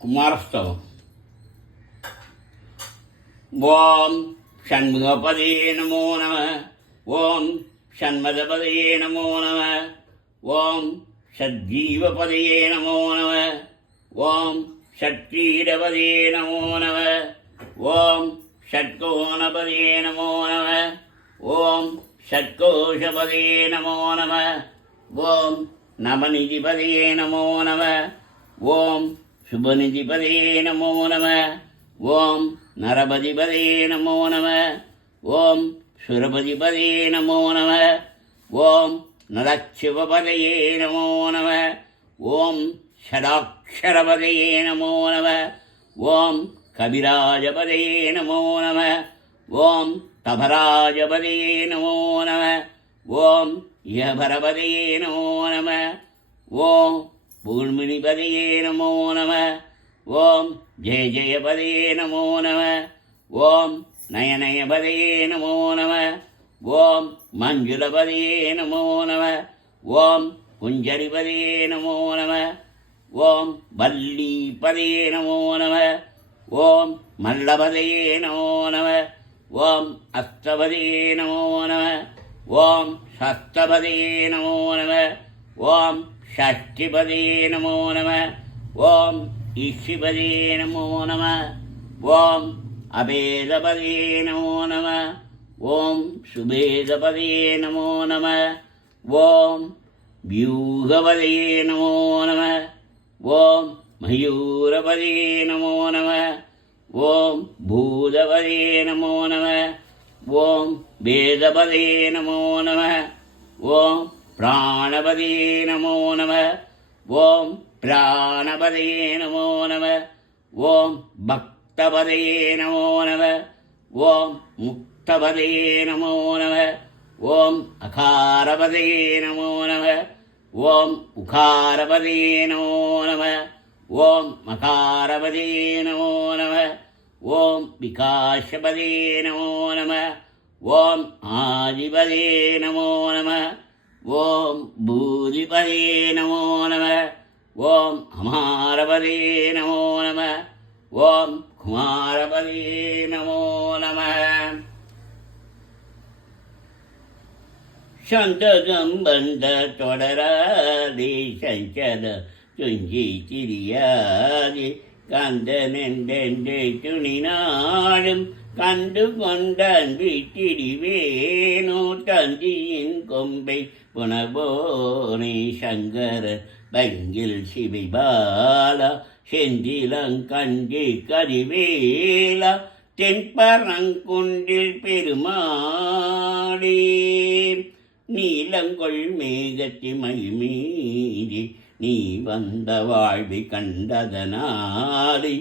குமாரஸ்தவம். ஓம் ஷண்முகபதே நமோ நம. ஓம் ஷண்மதபதே நமோ நம. ஓம் ஷட்ஜீவபதே நமோ நம. ஓம் ஷட்க்ரீடபதே நமோ நம. ஓம் ஷட்கோணபதே நமோ நம. ஓம் ஷட்கோஷபதே நமோ நம. ஓம் நவநிதிபதே நமோ நம. ஓம் சுபநிதிபதே நமோ நம. ஓம் நரபதிபதே நமோ நம. ஓம் சுரபதிபதே நமோ நம. ஓம் நரசிவபதயே நமோ நம. ஓம் ஷடாக்ஷரபதயே நமோ நம. ஓம் கபிராஜபதயே நமோ நம. ஓம் தபராஜபதயே நமோ நம. ஓம் யபரபதயே நமோ நம. ஓம் பூர்மிணிபதயே நமோ நம. ஓம் ஜெய ஜெயபதயே நமோ நம. ஓம் நயநயபதயே நமோ நம. ஓம் மஞ்சுளபதயே நமோ நம. ஓம் குஞ்சரிபதயே நமோ நம. ஓம் வல்லிபதயே நமோ நம. ஓம் மல்லபதயே நமோ நம. ஓம் அஸ்தபதயே நமோ நம. ஓம் சஸ்தபதயே நமோ நம. ஓம் ஷஷ்டிபதயே நமோ நம. ஓம் ஈஷிபதயே நமோ நம. ஓம் அபேதபதயே நமோ நம. ஓம் சுபேதபதயே நமோ நம. ஓம் வியூகபதயே நமோ நம. ஓம் மயூரபதயே நமோ நம. ஓம் பூதபதயே நமோ நம. ஓம் வேதபதயே நமோ நம. ஓம் பிராணபதயே நமோ நம. ஓம் பிராணபதயே நமோ நம. ஓம் பக்தபதயே நமோ நம. ஓம் முக்தபதயே நமோ நம. ஓம் அகாரபதயே நமோ நம. ஓம் உகாரபதயே நமோ நம. ஓம் மகாரபதயே நமோ நம. ஓம் விகாஷபதயே நமோ நம. ஓம் ஆதிபதயே நமோ நம. ஓம் பூதிபதயே நமோ நம. ஓம் அமாரபதயே நமோ நம. ஓம் குமாரபதயே நமோ நம. சந்ததம் வந்த தொடராதி சஞ்சல துஞ்சி திரியாதி கந்தனென்றென்றே துணினாடும் கண்டு கொண்டான் வீட்டிடிவேனோ தந்தியின் கொம்பை புனபோனே சங்கர பங்கில் சிவிபாலா செந்திலங்கஞ்சி கதிவேலா தென்பரங்குன்றில் பெருமாளே நீலங்கொள் மேகத்தி மயிமீதி நீ வந்த வாழ்வை கண்டதனாரி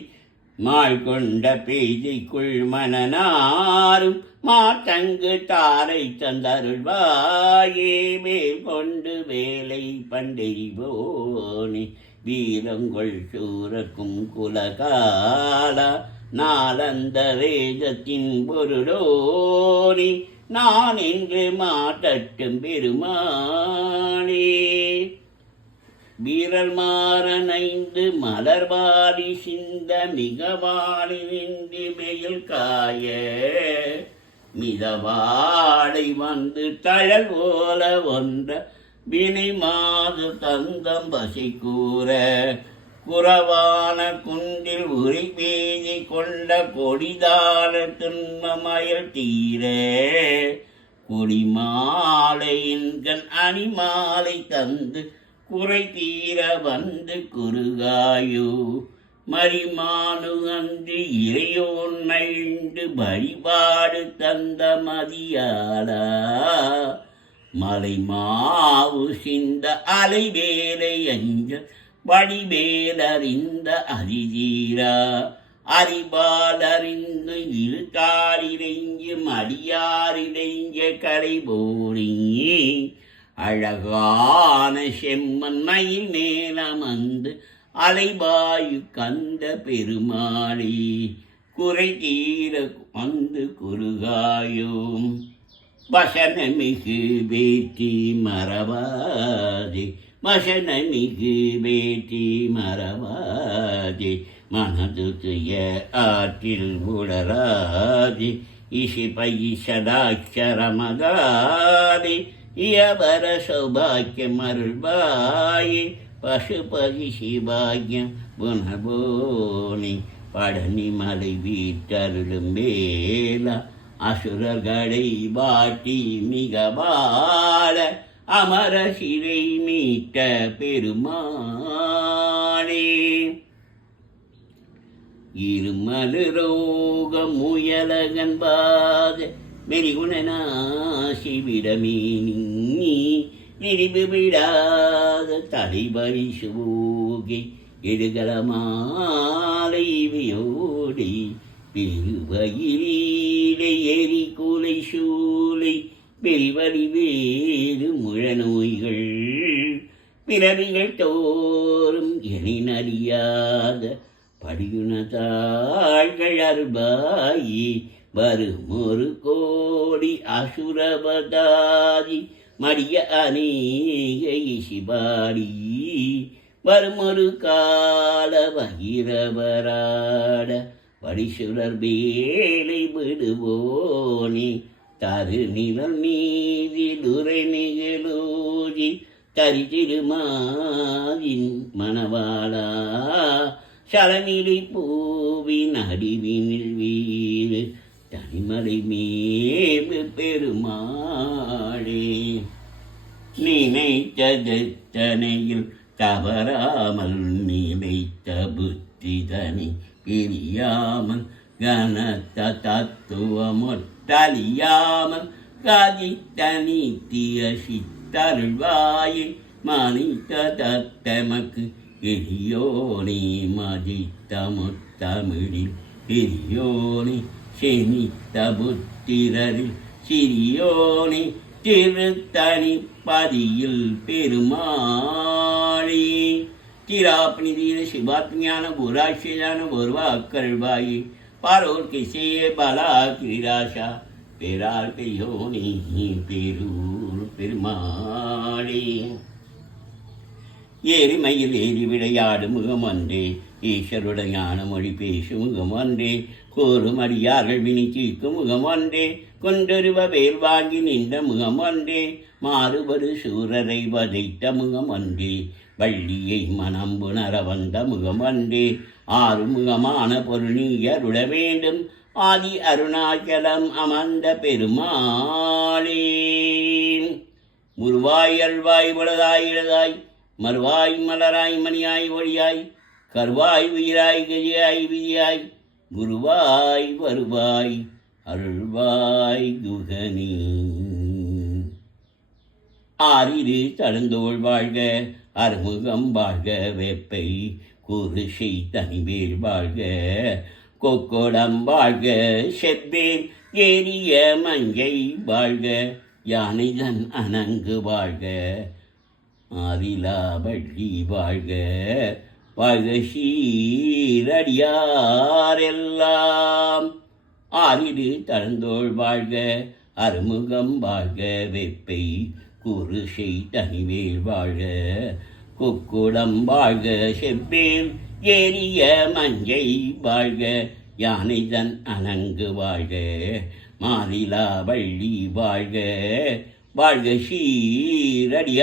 மாள் கொண்ட பேதைக்குள் மனநாரும் மாத்தங்கு தாரை தந்தருள்வாயே மேல் கொண்டு வேலை பண்டெய்வோனே வீரங்கொள் சூரக்கும் குலகாலா நாளந்த வேதத்தின் பொருளோனி நான் என்று மாட்டட்டும் பெருமாளே வீரல் மாறனைந்து மலர்வாரி சிந்த மிகவாடி நின்று மேல் காய மிதவாடை வந்து தழல் போல ஒன்ற வினை மாது தந்தம் பசி கூற குறவான குன்றில் உரி பேதி கொண்ட கொடிதான துன்பமயல் தீர கொடிமாலையின்கண் அணிமாலை தந்து குறை தீர வந்து குறுகாயோ மரிமானு அன்று இறையோன்மைண்டு வழிபாடு தந்த மதியாளா மலை மாவு சிந்த அலை வேலை அஞ்ச வடிவேலறிந்த அதிதீரா அறிபாலறிந்து இருத்தாரிடைஞ்சு மடியாரிடைஞ்ச கரை போடி அழகான செம்மன் மயில் மேலமந்து அலைபாயு கந்த பெருமாளி குறை தீர வந்து குறுகாயோம் வசனமிகு வேட்டி மறவாதே வசனமிகு வேட்டி மறவாதே மனது துய ஆற்றில் உடராதி இசை சடாட்சரமதாதி இயவர சௌபாக்கியம் அருள்வாயே பசுபதி சிவாக்கியம் புனபோனி பழனி மலை வீட்டருளும் வேலா அசுரர்களை வாட்டி மிக வாழ அமர சிறை மீட்ட பெருமாளே இருமலு ரோக முயலகன்பாத மெரிகுணநாசி விடமீனி நெறிவு விடாத தலைவரி சுகை எடுகலமாலை வியோடி பெருவயிலே எரி கூலை சூளை பெரிவழி வேறு முழநோய்கள் பிறவிகள் தோறும் எனினறியாத படியுணதாள்கள் அருள்பாயி வரும் ஒரு கோடி அசுரபதாதி மடிய அநேக இசிபாடி வரும் ஒரு கால பகிரவராட படிசுரர் வேலை விடுவோனே தரு நிலம் மீதி துரை நிகழோதி தரிதிருமாவின் மணவாளா சலநிலை பூவின் அறிவினில் வீடு தனிமலை மேவு பெருமாளே நினைத்ததனையில் தவறாமல் நினைத்த புத்திதனை பிரியாமல் கனத்த தத்துவமொட்டழியாமல் கதித்த நீத்திய சித்தருள்வாயே மனித தத்தமக்கு எரியோனே மதித்த முத்தமிழில் பெரியோனே செனித்த புத்திரரில் சிறியோனே திருத்தணிப்பதியில் பெருமாளே திராப்னிதீர சிவாத்ஞான புராட்சியான ஒருவாக்கருள்வாயே பாரோர்க்கு செய்ய பலா கிரிராசா பெறார் பெரியோனே பெரூர் பெருமாளே ஏரிமையில் ஏறி விளையாடு முகம் ஒன்றே ஈஸ்வருடையான மொழி பேசும் முகம் ஒன்றே கோரும் அடியார்கள் வினி தீர்க்கும் முகம் ஒன்றே கொண்டொருவ வேல் வாங்கி நின்ற முகம் ஒன்றே மாறுபடு சூரரை வதைத்த முகம் ஒன்றே வள்ளியை மனம் புணர வந்த முகம் ஒன்றே ஆறு முகமான பொருள் நீ அருள வேண்டும் ஆதி அருணாச்சலம் அமர்ந்த பெருமாளே முருவாய் அல்வாய் உளதாய் இளதாய் மறுவாய் மலராய் மணியாய் ஒளியாய் கருவாய் உயிராய் கதியாய் விதியாய் குருவாய் வருவாய் அருள்வாய் குகனி ஆறிரு தழுந்தோள் வாழ்க அறுமுகம் வாழ்க வெப்பை குருசை தனிவேல் வாழ்க கொக்கோடம் வாழ்க செவ்வேல் ஏரிய மங்கை வாழ்க யானைதன் அணங்கு வாழ்க ஆதிலா வள்ளி வாழ்க வாழ்க சீரடியாரெல்லாம் ஆறிரு தளர்ந்தோள் வாழ்க அறுமுகம் வாழ்க வெப்பை குருசை தனிவேல் வாழ்க கொக்குடம் வாழ்க செவ்வேல் ஏரிய மஞ்சை வாழ்க யானைதன் அணங்கு வாழ்க மாறிலா வள்ளி வாழ்க வாழ்க சீரடியாரெல்லாம்.